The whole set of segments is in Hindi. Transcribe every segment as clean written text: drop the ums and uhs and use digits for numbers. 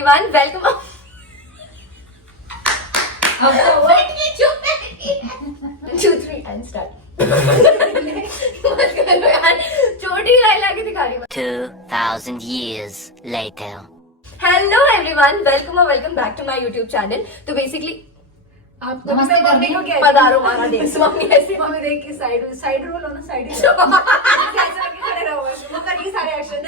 everyone, welcome. Two, three, and start. छोटी लाइन लाके दिखा रही हूँ। 2,000 years later. Hello everyone, welcome back to my YouTube channel. तो basically आप नमस्ते मम्मी करने को को क्या पधारो मारा देश मम्मी ऐसे मम्मी देख के साइड रोल हो ना साइड खड़े रहो वो करिए सारे action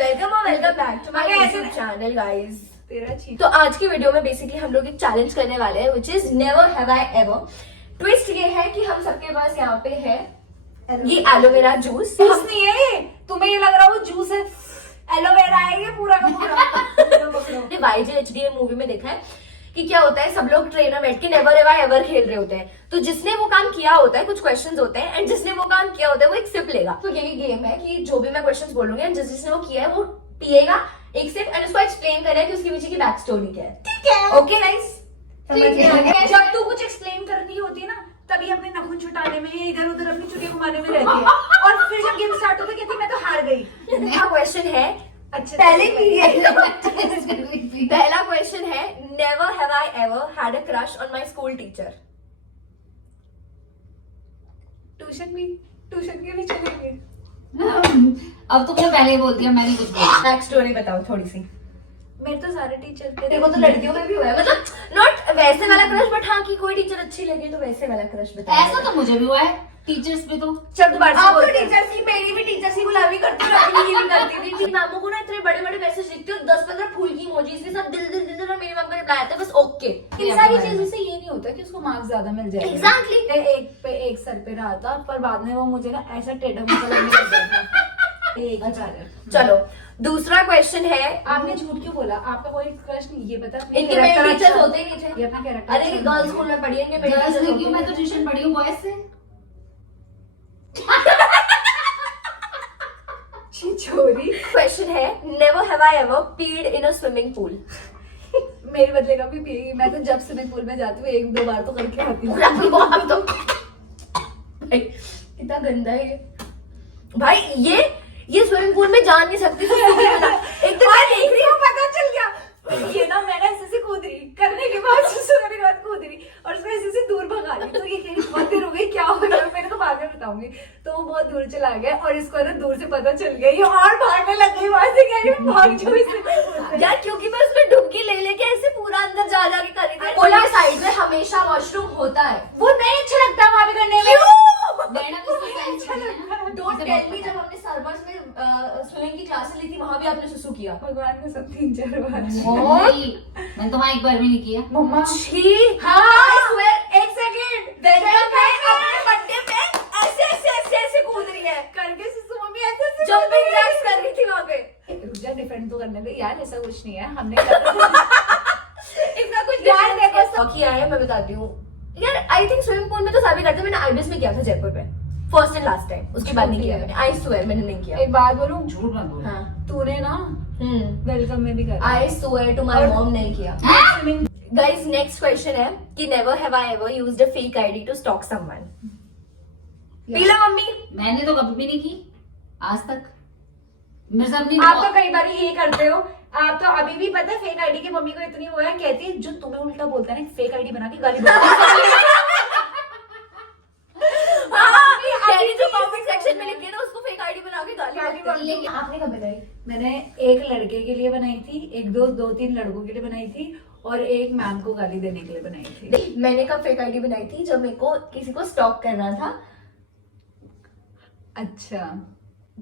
welcome back to my अरे ऐसे YouTube चैनल गाइस। तेरा चीज तो आज की वीडियो में बेसिकली हम लोग एक चैलेंज करने वाले हैं which is never have I ever. Twist ये है कि हम सबके पास यहाँ पे है ये एलोवेरा जूस। जूस नहीं है ये, तुम्हें ये लग रहा वो जूस है, एलोवेरा है ये पूरा का पूरा। YJHD मूवी में देखा है कि क्या होता है, सब लोग ट्रेन में बैठ के नेवर एवर एवर खेल रहे होते हैं। तो जिसने वो काम किया होता है, कुछ क्वेश्चंस होते हैं एंड जिसने वो काम किया होता है वो एक सिप लेगा। तो यही गेम है कि जो भी मैं क्वेश्चंस बोलूंगी एंड जिसने वो किया है वो पिएगा एक सिप एंड उसको एक्सप्लेन करेगा कि उसके पीछे की बैक स्टोरी क्या है। ठीक है, ओके गाइस, जब तू कुछ एक्सप्लेन करनी होती है ना तभी अपने नाखून छुटाने में इधर उधर अपनी चुटिया घुमाने में रहती है और फिर जब गेम स्टार्ट होता है कहती है मैं तो हार गई। क्वेश्चन है अच्छा पहले पहला क्वेश्चन है, never have I ever had a crush on my school teacher. Tuition के भी चलेंगे। अब तुमने पहले ही बोल दिया, मैंने कुछ बोला। बैक स्टोरी बताओ थोड़ी सी। मेरे तो सारे टीचर थे। देखो तो लड़कियों में भी हुआ है, मतलब नॉट वैसे वाला क्रश बट हाँ कि कोई टीचर अच्छी लगे तो वैसे वाला क्रश बताओ। ऐसा तो मुझे भी हुआ है टीचर्स पे। तो चल दोबारा से आप तो बोलते हैं। टीचर थी, मेरी भी टीचर थी, गुलाबी करती हूँ, अपनी ही नहीं करती थी। ठीक, मैमों को ना इतने बड़े बड़े मैसेज लिखती हो, 10-15 फूल की इमोजीज के साथ दिल और मेरी मैम का रिप्लाई आता है बस ओके। इन सारी चीजों से ये नहीं होता कि उसको मार्क्स ज्यादा मिल जाए। Exactly. एक पे एक सर पे रहा था पर बाद में वो मुझे ना ऐसा टेढ़ा मुंह लगने लग गया था। एक ही बात है। चलो दूसरा क्वेश्चन है, आपने झूठ क्यों बोला? आपका कोई क्रश नहीं, ये बता। इनके मेरे टीचर्स होते ही नहीं थे। ये अपना कैरेक्टर। अरे गर्ल्स स्कूल में पढ़ी है, मेरे गर्ल्स टीचर्स ने होते क्यों, मैं तो ट्यूशन पढ़ी हूँ बॉयज से। छोरी क्वेश्चन है, नेवर हैव आई एवर पीड इन अ स्विमिंग पूल। मेरे बदले का भी पिएगी। मैं तो जब स्विमिंग पूल में जाती हूँ 1-2 बार तो करके आती हूँ। भाई कितना गंदा है ये। भाई ये स्विमिंग पूल में जा नहीं सकती तो एक तो मैं देख रही हूँ, पता चल गया ये ना मैंने ऐसे से कूद रही, करने के बाद सुसुरने के बाद कूद रही और उसको ऐसे से दूर भगा ली। तो ये कह रही बहुत देर हो गई, क्या हो गया? मैंने तो बाद में बताऊंगी। तो वो बहुत दूर चला गया और इसको ना दूर से पता चल गया, ये और भागने लग गई वहां से। कह रही मैं भाग जाऊँ इससे यार, क्योंकि मैं उसमें डुबकी ले लेके ऐसे पूरा अंदर जा के कर रही थी। बोला साइड में हमेशा वॉशरूम होता है, वो नहीं अच्छा लगता वहां पे करने में। मैडम इसको साइंस पढ़ी है ना। डोंट टेल मी, जब हमने सरबर्स में स्विमिंग की क्लासेस ली थी वहां भी आपने सुसु किया। भगवान ने सब 3-4 बार। नहीं, मैंने तो वहाँ एक बार भी नहीं किया। मम्मा छी, हाँ I swear, एक सेकंड वेलकम पे अपने बर्थडे पे ऐसे कूद रही है, करके सुसु मम्मी ऐसे जंपिंग जैक्स कर रही थी वहां पे। रुक जा, डिफेंड तो करने दे यार, ऐसा कुछ नहीं है। हमने इतना कुछ यार देखो, शौक किया है, मैं बताती हूँ यार। आई थिंक स्विमिंग पूल में तो सभी करते हैं। मैंने आईबीएस में किया था जयपुर में, फर्स्ट एंड लास्ट टाइम। उसके बाद नहीं किया मैंने। आई स्वेयर मैंने नहीं किया। एक बात बोलूं, झूठ मत बोल। हाँ, तूने ना वेलकम में भी करा। I swear to my mom नहीं किया। स्विमिंग गाइस नेक्स्ट क्वेश्चन है कि never have I ever used a fake ID to stalk someone. पीला मम्मी, मैंने तो कभी भी नहीं की आज तक। मेरे सामने आप तो कई बार ये करते हो। आप तो अभी भी पता है फेक आईडी की मम्मी को इतनी वो है, कहती है जो तुम्हें उल्टा बोलता है ना, फेक आईडी बना के गाली जो कमेंट सेक्शन में लिखे ना उसको फेक आईडी बना के गाली देते हैं। आपने कब बताई? मैंने एक लड़के के लिए बनाई थी, एक 2-3 लड़कों के लिए बनाई थी और एक मैम को गाली देने के लिए बनाई थी। नहीं, मैंने कब फेक आईडी बनाई थी? जब मेरे को किसी को स्टॉक करना था अच्छा,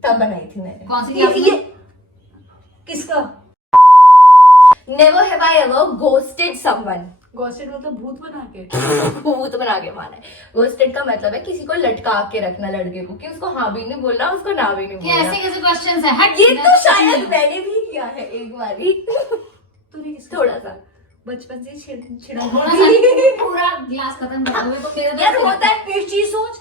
तब बनाई थी मैंने। कौन सी ये क्लास में? किसका? Never have I ever ghosted someone. Gossip मतलब भूत बना के। भूत बना के माना है। घोस्टेड का मतलब है किसी को लटका के रखना लड़के को, कि उसको हाँ भी नहीं बोलना, उसको ना भी नहीं कि ऐसे बोलना। कैसे क्वेश्चंस है? हट, ये मैं तो कुछ शायद नहीं हूँ। मैंने भी किया है एक बार ही। तूने किसका? थोड़ा सा बचपन से छिड़ा थोड़ा सा पूरा ग्लास खत्म कर दोगे तो मेरा यार होता है। एक चीज सोच,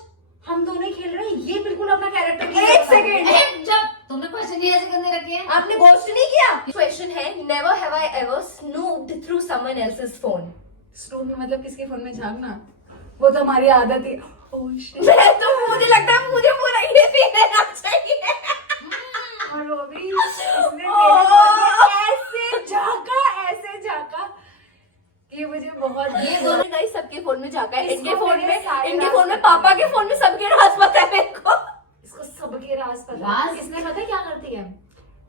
हम दोनों खेल रहे हैं, ये बिल्कुल अपना कैरेक्टर। एक सेकंड, जब तुमने क्वेश्चन ही ऐसे करने रखे हैं। आपने घोस्ट नहीं किया? क्वेश्चन है, never have I ever snooped through someone else's phone. Snoop मतलब किसके फोन में झांकना, वो तो हमारी आदत है। ओह शिट, तो मुझे लगता है मुझे पूरा ये भी देना चाहिए। और वो भी इसने मेरे फोन में ऐसे झांका, ये मुझे बहुत ये दोनों गाइस सबके फोन में झांका है, इसको इनके फोन मेरे में, सारे इनके राज फोन में, पता पापा है। के फोन में, सबके राज पता है मेरे को। इसको सबके राज पता राज? है। इसने पता है क्या करती है?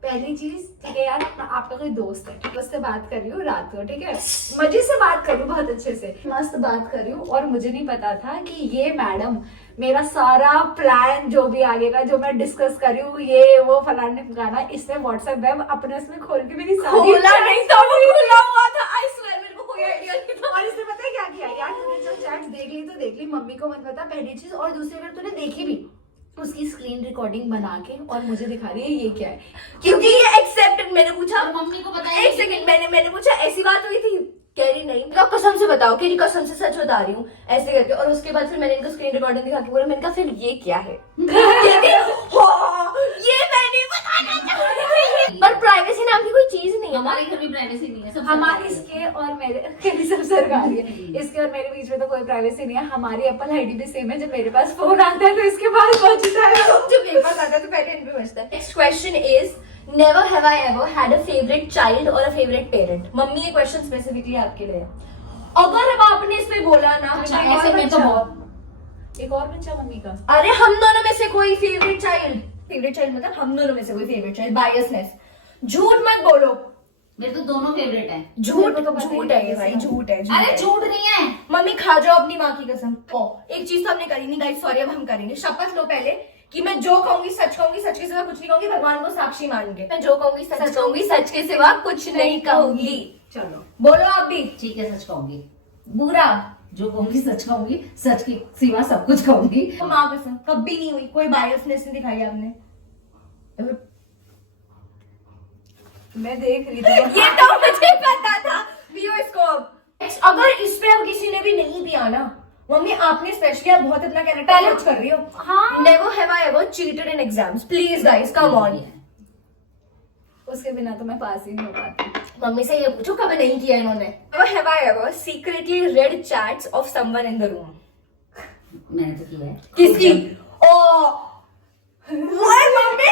पहली चीज, ठीक है यार, आपका कोई दोस्त है, ठीक है, उससे बात कर रही हूँ रात को, ठीक है, मजे से बात कर रही हूँ, बहुत अच्छे से मस्त बात कर रही हूँ, और मुझे नहीं पता था कि ये मैडम मेरा सारा प्लान जो भी आगे का, जो मैं डिस्कस कर रही हूँ, ये वो फलाने फलाना, इसने व्हाट्सएप वेब अपने उसमें खोल के मेरी सारी खोला chats नहीं था, वो खुला हुआ था। आई स्वेयर मेरे को कोई आइडिया नहीं था। और इसने पता है क्या किया यार, तूने जो चैट्स देख ली तो देख ली, मम्मी को मत बता, पहली चीज, और दूसरी अगर तूने देखी भी, उसकी स्क्रीन रिकॉर्डिंग बना के और मुझे दिखा रही है ये क्या है। क्योंकि ये एक्सेप्ट, मैंने पूछा, और मम्मी को बताया एक सेकंड, मैंने पूछा ऐसी बात हुई थी, कह रही नहीं। तो कसम से बताओ, कि कसम से सच बता रही हूँ, ऐसे करके। और उसके बाद फिर मैंने इनको स्क्रीन रिकॉर्डिंग दिखा के बोला, मैंने कहा फिर ये क्या है? कहती, हाँ, ये मैं नहीं बताना चाहती थी। पर प्राइवेसी नाम की कोई चीज नहीं है ना। हमारे घर में प्राइवेसी नहीं है, सब हमारे सरकारी है। इसके और मेरे सब सरकारी है, इसके और मेरे बीच में तो कोई प्राइवेसी नहीं है। हमारी एप्पल आईडी भी सेम है, जब मेरे पास फोन आता है तो इसके पास पहुंचता है। जब मेरे पास आता है तो पहले इन पे बचता है। Next question is, never have I ever had a favourite child और अ फेवरेट पेरेंट। मम्मी ये क्वेश्चन स्पेसिफिकली आपके लिए है। अगर अब आपने इस पे बोला ना, अच्छा, एक और ऐसे में तो बच्चा। बहुत एक और बच्चा मम्मी का, अरे हम दोनों में से कोई फेवरेट चाइल्ड मतलब हम दोनों में से कोई फेवरेट चाइल्ड, बायसनेस, झूठ मत बोलो, मेरे तो दोनों फेवरेट है। झूठ मेरे को तो पता ही झूठ नहीं है ये भाई, झूठ है, अरे है। झूठ नहीं है। मम्मी खा जाओ अपनी माँ की कसम। ओ, एक चीज तो हमने करी नहीं गाइस, सॉरी, अब हम करेंगे। शपथ लो पहले कि मैं जो कहूंगी सच कहूंगी, सच के सिवा कुछ नहीं कहूंगी, भगवान को साक्षी मान के। मैं जो कहूंगी सच कहूंगी, सच के सिवा कुछ नहीं कहूंगी। चलो बोलो आप भी। ठीक है, सच कहूंगी, बुरा जो कहूंगी सच कहूंगी, सच के सिवा सब कुछ कहूंगी। तो माँ कसम कभी नहीं हुई, कोई बायसनेस नहीं दिखाई आपने। मैं देख रही थी ये तो मुझे पता था। पियो इसको अब। अगर इस पे अब किसी ने भी नहीं पिया ना, मम्मी आपने स्पेशली, आप बहुत इतना कैरेक्टर लॉन्च कर रही हो। हाँ। Never have I ever cheated in exams, please guys come on. उसके बिना तो मैं पास ही नहीं हो पाती। मम्मी से ये पूछो कभी नहीं किया इन्होंने। Never have I ever secretly read chats of someone in the room. मैंने तो किया है। किसकी? ओ what मम्मी?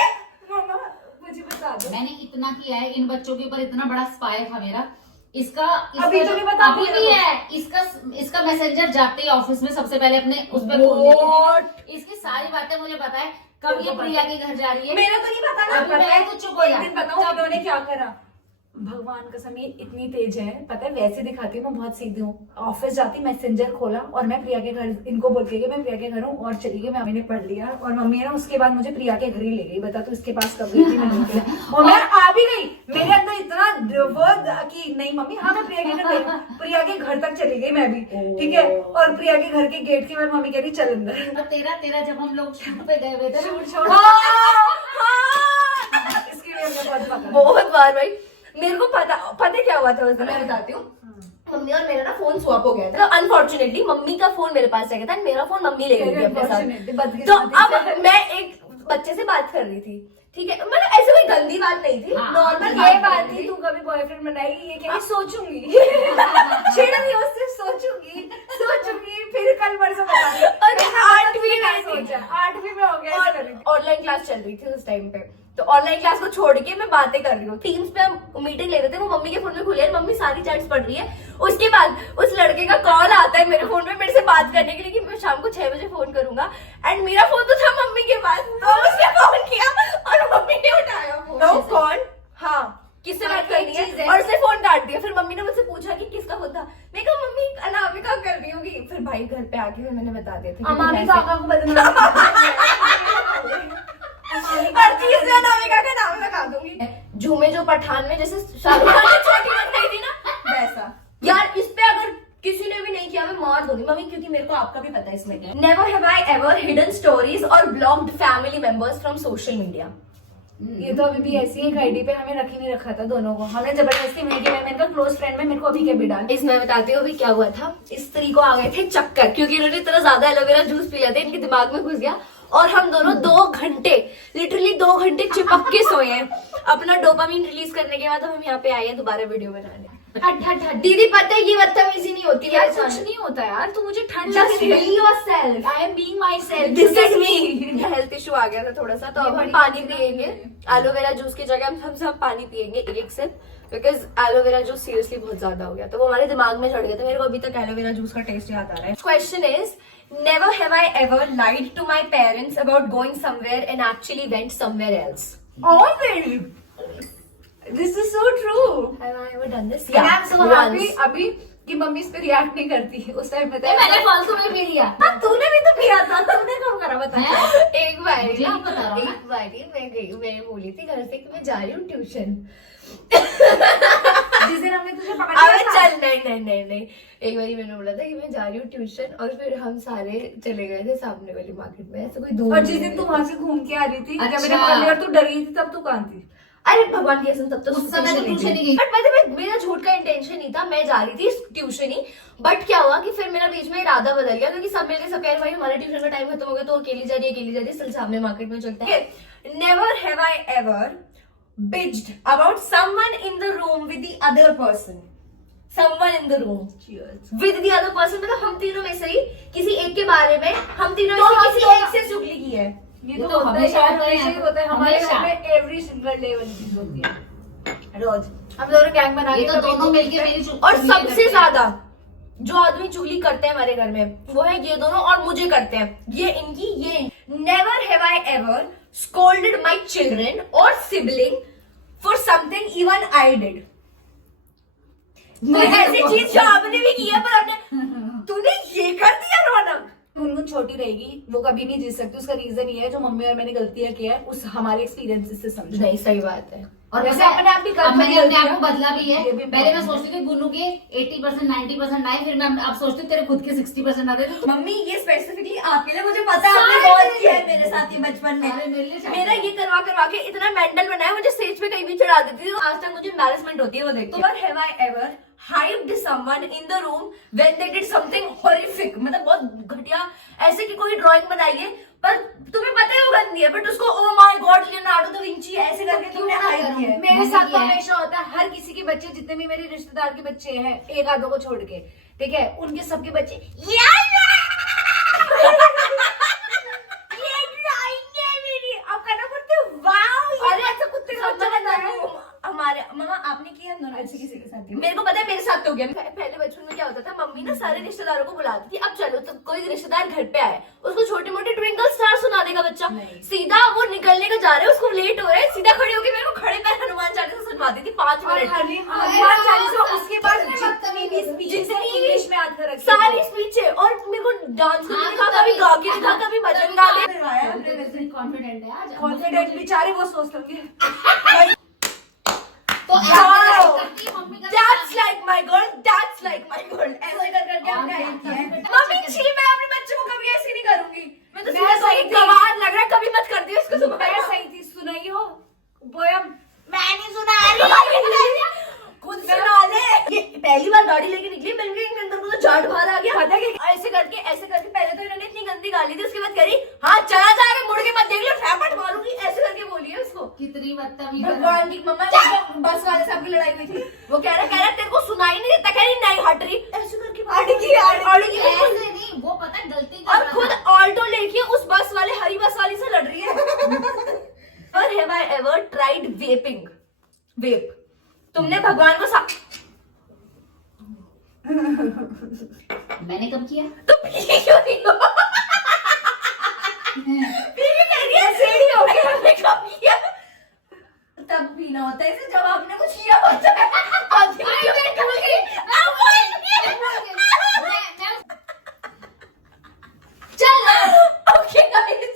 मामा मुझे बता दो। मैंने इतना किया है, इन बच्चों के ऊपर इतना बड़ा स्पाई था मेरा। इसका अभी तो नहीं बता अभी रही भी हो। है। इसका मैसेंजर जाते ही ऑफिस में सबसे पहले अपने उस पर खोल लेती थी। इसकी सारी बातें मुझे पता है, कब ये प्रिया के घर जा रही है। मेरा तो नहीं पता ना। अभी पता है, मैं तो चुप हो जा। एक दिन बताऊं इन्होंने क्या करा। भगवान कसम ये इतनी तेज है, पता है वैसे दिखाती हूँ मैं बहुत सीधी हूँ। ऑफिस जाती, मैसेंजर खोला और मैं प्रिया के घर, इनको बोल के मैं प्रिया के घर हूँ, और चली गई। मम्मी ने पढ़ लिया और मम्मी है ना उसके बाद मुझे प्रिया के घर ही ले गई। बता तू इसके पास कब गई थी मैं नहीं गई। और मैं आ भी गई, मेरे अंदर इतना वो कि नहीं मम्मी, हाँ मैं प्रिया के घर गई हूँ। प्रिया के घर तक चली गई मैं भी, ठीक है। और प्रिया के घर के गेट के बाद मम्मी कह रही चल अंदर। और तेरा जब हम लोग शूट पे गए हुए थे ना, छोड़ इसके लिए हमने बहुत पकड़ा। बहुत बार भाई मेरे को पता क्या हुआ था उस दिन, मैं बताती हूँ। मम्मी और मेरा ना फोन स्वैप हो गया था। अनफॉर्चुनेटली मम्मी का फोन मेरे पास गया था, मेरा फोन मम्मी ले गई थी अपने साथ। तो अब मैं एक बच्चे से बात कर रही थी, ठीक है, मतलब ऐसे कोई गंदी बात नहीं थी, हाँ, नॉर्मल ये बात थी, तू कभी बॉयफ्रेंड बनाएगी? ये कह सोचूंगी छेड़ रही हो उससे, सोचूंगी फिर कल परसों बताऊंगी। और 8वीं में सोचा 8वीं में हो गया, ऐसे कर रही थी। ऑनलाइन क्लास चल रही थी उस टाइम पे, तो ऑनलाइन क्लास को छोड़ के मैं बातें कर रही हूँ। टीम्स पे हम मीटिंग ले रहे थे, वो मम्मी के फोन में खुले है, मम्मी सारी चैट्स पढ़ रही है। उसके बाद उस लड़के का कॉल आता है मेरे फोन में मेरे से बात करने के लिए कि मैं शाम को 6 बजे फोन करूंगा। एंड मेरा फोन तो था मम्मी के पास, तो उसने फोन किया और मम्मी ने उठाया फोन। तो कौन? हाँ, किससे बात करनी है? और उसने फोन काट दिया। फिर मम्मी ने मुझसे पूछा कि किसका फोन था। मैं कहा मम्मी अनामिका कर रही होगी। फिर भाई घर पे आके फिर मैंने बता दिया था। अमामी काका को बदनाम हर चीज में अनामिका का नाम लगा दूंगी। झूमे जो पठान में जैसे शाहरुख खान ने छोटी बनाई थी ना, वैसा। यार इस पे अगर किसी ने भी नहीं किया मैं मार दूंगी मम्मी, क्योंकि मेरे को आपका भी पता है इसमें क्या। Never have I ever hidden stories और blocked family members from social media. ये तो अभी भी ऐसी एक आईडी पे हमें रख ही नहीं रखा था दोनों को। हमने जबरदस्ती मैंने कहा क्लोज फ्रेंड में मेरे को अभी के भी डाल। इसमें बताती हूँ अभी क्या हुआ था। इस स्त्री को आ गए थे चक्कर, क्योंकि इन्होंने इतना ज्यादा एलोवेरा जूस पी लिया था, इनके दिमाग में घुस गया। और हम दोनों 2 घंटे, लिटरली 2 घंटे चिपक के सोए हैं। अपना डोपामिन रिलीज करने के बाद हम यहाँ पे आए हैं दोबारा वीडियो बनाने। हट हट हट दीदी पता है ये बदतमीजी नहीं होती यार, मेरे कुछ साथ। नहीं होता यार, तू मुझे ठंड लग Just रही be है। yourself. I am being myself. This is me. Health issue आ गया था थोड़ा सा, तो ये अब हम बड़ी पानी बात है ना। पियेंगे। एलोवेरा जूस की जगह हम सब पानी पियेंगे एक sip, because aloe vera juice seriously बहुत ज्यादा हो गया, तो वो हमारे दिमाग में चढ़ गया था। मेरे को अभी तक एलोवेरा जूस का टेस्ट याद आ रहा है। Question is, never have I ever lied to my parents about going somewhere and actually went somewhere else. Always. This is so true. Have I ever done this? And I'm so happy once. अभी कि मम्मी इस पे रिएक्ट नहीं करती। उस टाइम पे मैंने फालतू में पी लिया। हाँ, तूने भी तो पिया था, तूने कब करा बता। हैं? एक बारी मुझे नहीं पता रहा। एक बारी मैं गई, मैं बोली थी घर से कि मैं जा रही हूँ ट्यूशन। जिस दिन हमने तुझे पकड़ अबे लिया था। चल, नहीं, एक बारी मैंने बोला था कि मैं जा रही हूँ ट्यूशन, और फिर हम सारे चले गए थे सामने वाली मार्केट में, ऐसे कोई दूर और जिस दिन तू वहां से घूम के आ रही थी, जब मैंने अच्छा। पकड़ लिया और तू डरी थी, तब तू कहाँ थी? अरे भगवान की कसम, तब तो उस समय तो ट्यूशन ही गई। बट मतलब मेरा झूठ का इंटेंशन नहीं था, मैं जा रही थी ट्यूशन ही। बट क्या हुआ कि फिर मेरा बीच में इरादा बदल गया, क्योंकि सब मेरे सब कह रहे भाई हमारे ट्यूशन का टाइम खत्म हो गया, तो अकेली जा रही है, चल सामने मार्केट में चलते हैं। Never have I ever bitched about someone in the room with the other person. Someone in the room with the other person, मतलब हम तीनों में से ही किसी एक के बारे में, हम तीनों में से किसी एक से चुगली की है। ये ये तो तो होता है हमेशा यार, होता है हमेशा ही यार। होता है हमारे घर हमेशा। में। एवरी सिंगल डे वाली चीज होती है रोज। हम दोनों गैंग बना ये के तो कभी दोनों मिलके मेरी और सबसे ज्यादा जो आदमी चुगली करते हैं हमारे घर में, वो है ये दोनों, और मुझे करते हैं ये इनकी, ये never have I ever scolded my children और sibling for something even I did. ऐसी चीज जो आपने भी की है, पर आपने, तूने ये कर दिया रौनक। गुनगुन छोटी रहेगी, वो कभी नहीं जीत सकती। उसका रीजन ये है जो मम्मी और मैंने गलतियां की है, उस हमारे एक्सपीरियंस से समझो। नहीं, सही बात है। और वैसे पता है, अपने आप भी अब मैंने अपने आप को गलतियां- बदला भी है। ये भी पहले मैं problem सोचती थी गुन्नू के 80% 90% आए, फिर मैं अब सोचती हूँ तेरे खुद के 60% आते थे। मम्मी ये स्पेसिफिकली आपके लिए, मुझे पता है आपने सारे बहुत किया है मेरे साथ ये बचपन में। सारे मेरे लिए चाहते मेरा हैं। ये करवा करवा के इतना मेंटल बनाया, मुझे स्टेज पे कहीं भी चढ़ा देती थी, तो आज तक मुझे एम्बैरेसमेंट होती है वो देख के। Never have I ever hyped someone in the room when they did something horrific, मतलब बहुत घटिया, ऐसे कि कोई ड्राइंग बनाई है पर तुम्हें पता है वो गंदी है, बट उसको oh my God Leonardo da Vinci ऐसे करके तुमने हाइप किया है। मेरे मम्मी साथ की तो है। हमेशा होता है, हर किसी के बच्चे, जितने भी मेरे रिश्तेदार के बच्चे हैं, एक आधों को छोड़ के, ठीक है, उनके सबके बच्चे ये ड्राइंग है मेरी। अब कहना पड़ता है वाओ, अरे ऐसा कुत्ते का बच्चा बनता है। हमारे मामा आपने किया हम दोनों ऐसे किसी के साथ किया। मेरे को पता है मेरे साथ तो हो गया। पहले बचपन में क्या होता था, मम्मी ना सारे रिश्तेदारों को बुलाती थी, अब चलो तो कोई रिश्तेदार घर पे आए, उसको छोटे मोटे ट्विंकल स्टार सुना देगा बच्चा, सीधा वो निकलने का जा रहे हैं, उसको लेट हो रहा है, सीधा खड़े होके मेरे को खड़े पैर हनुमान चालीसा सुनवाती थी 5 और मिनट। हनुमान चालीसा, उसके बाद बदतमीजी जितनी जितनी इंग्लिश में आता रखी सारी स्पीच है, और मेरे को डांस करके दिखा, कभी गा के दिखा, कभी भजन गा दे। कॉन्फिडेंट है आज। कॉन्फिडेंट बेचारे वो सोच लेंगे। तो ऐसे करती मम्मी का That's like my girl, that's like my girl, ऐसे कर करके हमने हाइप किया है। मम्मी छी, मैं अपने बच्चे को कभी ऐसे नहीं करूंगी। मैं तो मैं सीधा सही सही थी। गवार लग रहा है, कभी मत कर दियो इसको मैं दोबारा। सही थी, सुनाई हो पोयम। मैं नहीं सुना खुद सुना ले। ये पहली बार गाड़ी लेके निकली, मैंने कहा इनके अंदर को तो जाट बाहर आ गया। पता है कि ऐसे करके पहले तो इन्होंने इतनी गंदी गाली थी, उसके बाद कह रही हाँ चला जा रहा, मुड़ के मत देख लो, फैपट मारूंगी, ऐसे करके बोली है उसको। कितनी बदतमीज भगवान की मम्मा, जब बस वाले से आपकी लड़ाई हुई थी, वो कह रहा तेरे को सुनाई नहीं देता, कह रही नहीं हट रही, ऐसे करके अड़गी ऐसे नहीं, वो पता है गलती कर और रहा खुद था। ऑल्टो लेके उस बस वाले हरी बस वाली से लड़ रही है। और have I ever tried vaping? Vape तुमने भगवान को मैंने कब किया? तो पी क्यों नहीं हो? पी भी नहीं रही है, सीढ़ी हो गई, हमने कब किया? तब पीना होता है इसे जब आपने कुछ किया होता है। आधी वीडियो में भूल गई। अब Okay, guys.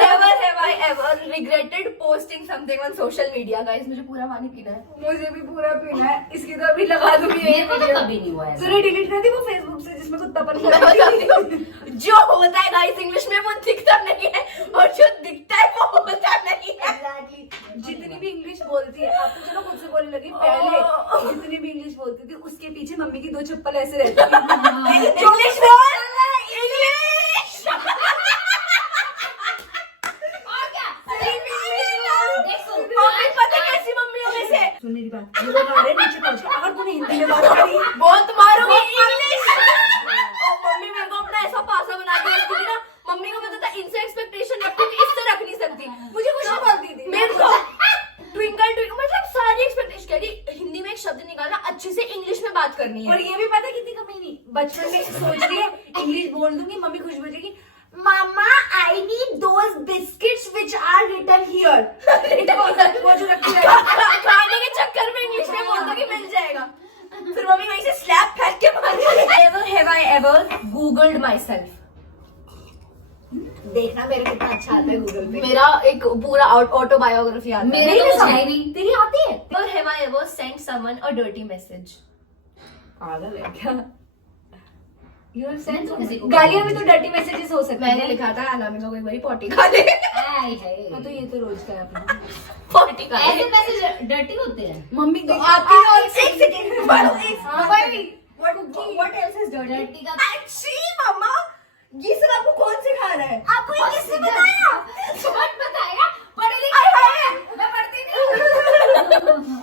Never have I ever regretted posting something on social media, guys. मुझे पूरा पानी पीना है। मुझे भी पूरा पीना है, इसकी तो अभी लगा दूंगी ये मेरे को तो वीडियो। कभी नहीं हुआ ऐसा। तूने डिलीट कर दी वो फेसबुक से जिसमें कुत्तापन मैं बताती हूँ, जो होता है गाइस इंग्लिश में वो दिखता नहीं है, और जो दिखता है वो होता नहीं है। जितनी भी इंग्लिश बोलती है, अब तो चलो खुद से बोलने लगी, पहले जितनी भी इंग्लिश बोलती थी उसके पीछे मम्मी की 2 चप्पल ऐसे रहती थी। इंग्लिश बोल, इंग्लिश। और क्या? मम्मी पता कैसी मम्मियों में से? मेरी बात, ये लोग आ रहे हैं नीचे पहुंच के, अगर तूने हिंदी में बात करी बहुत मारूंगी इंग्लिश। और मम्मी मेरे को अपना ऐसा पासा बना के रखती थी ना, मम्मी को पता था इनसे एक्सपेक्टेशन रखती थी, इससे रख नहीं सकती। मुझे कुछ नहीं बोलती थी मेरे को ट्विंकल ट्विंकल मतलब सारी एक्सपेक्टेशन करी, हिंदी में एक शब्द निकालना, अच्छे से इंग्लिश में बात करनी और है। ये भी पता कितनी कमीनी, बचपन में सोच रही है इंग्लिश बोल दूंगी, मम्मी खुश बोलेगी mama I need those biscuits which are written here. वो जो रखी है खाने के चक्कर में इंग्लिश में बोल दो कि मिल जाएगा, फिर मम्मी वहीं से स्लैप फेंक के मारती। Never have I ever googled myself. देखना मेरे कितना अच्छा आता है गूगल पे। मेरा एक पूरा ऑटोबायोग्राफी आता है। मेरे तो कुछ है नहीं। तेरी आती है? Never have I ever sent someone a dirty message. पागल है क्या? You have sent तो किसी को गालियां भी तो डर्टी मैसेजेस हो सकते मैंने हैं। लिखा था अनामिका को एक बारी पॉटी खा ले। आय हाय। हाँ, तो ये तो रोज का है अपना। पॉटी खा ऐसे ले। मैसेज डर्टी होते हैं। मम्मी तो आपकी एक सेकंड हाँ भाई, what else is dirty? Dirty का Actually मामा ये सब आपको कौन सिखा रहा है? आपको ये किसने बताया? कौन बताया? पढ़ी लिखी मैं पढ़ती नहीं।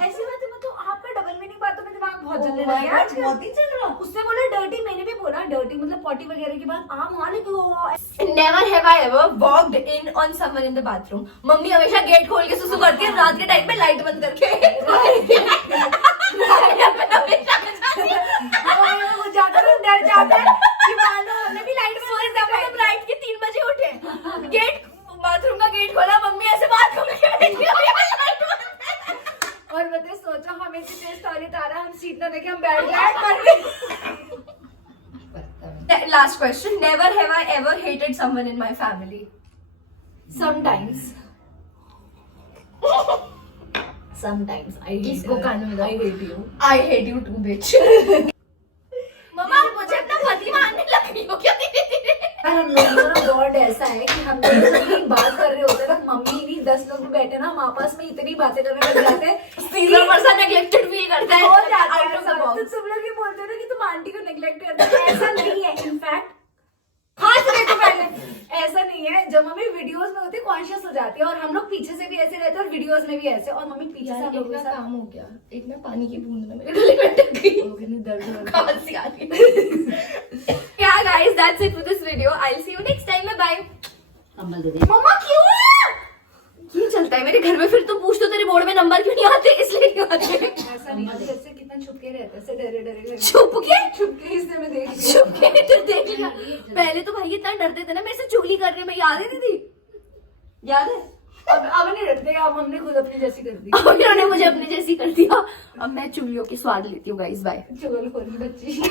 ऐसी बातें मत, तो आपका डबल मीनिंग बातों में दिमाग बहुत चलने Oh my लगा है God, बहुत ही चल रहा। उसने बोला डर्टी, मैंने भी बोला डर्टी मतलब पॉटी वगैरह की बात आप मान लो। Never have I ever walked in on someone in the bathroom. Mummy हमेशा गेट खोल के सुसु करती है रात के टाइम पे लाइट बंद करके। वो जाकर हम डर जाते हैं कि मान लो हमने भी लाइट बंद कर दी। हम रात के 3 बजे उठे, गेट बाथरूम का गेट खोला, मम्मी ऐसे बात कर रही और बताए सोचा हमें से तेज टॉयलेट आ रहा है, हम सीट ना देखे हम बैठ गए। Last question. Never have I ever hated someone in my family. Sometimes I किसको कानों में I hate you. I hate you too, bitch. मम्मा मुझे अपना पति मानने लग रही हो क्या धीरे-धीरे? यार हम लोगों का बॉन्ड ऐसा है कि हम लोग जितनी बात कर रहे होते हैं ना, मम्मी नहीं 10 लोग भी बैठे ना, हम आपस में इतनी बातें करने लग जाते हैं। तीसरा पर्सन नेग्लेक्टेड फील करता है। हो जाता Out है of the ऐसा। box. तो तुम लोग ये बोलते हो ना कि तुम आंटी को नेग्लेक्ट करते हो, ऐसा नहीं है। इनफैक्ट खास देखो पहले ऐसा नहीं है, जब मम्मी वीडियोस में होती है कॉन्शियस हो जाती है, और हम लोग पीछे से भी ऐसे रहते हैं और वीडियोस में भी ऐसे, और मम्मी पीछे से हम लोगों के साथ काम हो गया। एक ना पानी की बूंद में मेरे गले में अटक गई। लोगों ने दर्द हो रहा है। खांसी आ रही। Yeah guys, that's it for this video. I'll see you next time. Bye. कंबल दे दे। मम्मा क्यों? ये चलता है मेरे घर में, फिर तुम पूछ तो तेरे बोर्ड में नंबर क्यों नहीं आते, इसलिए नहीं आते। ऐसा नहीं है, जैसे कितना छुप के रहते हैं, ऐसे डरे डरे छुप के इससे मैं देख रही हूँ। छुप के तो देख लिया। पहले तो भाई इतना डरते थे ना मेरे से, चुगली कर रही मैं, याद है दीदी? याद है? अब नहीं डरते, अब हमने खुद अपनी जैसी कर दी। अब उन्होंने मुझे अपने जैसी कर दिया। अब मैं चुगलियों की स्वाद लेती हूँ गाइस। बाय। चुगलखोरी बच्ची।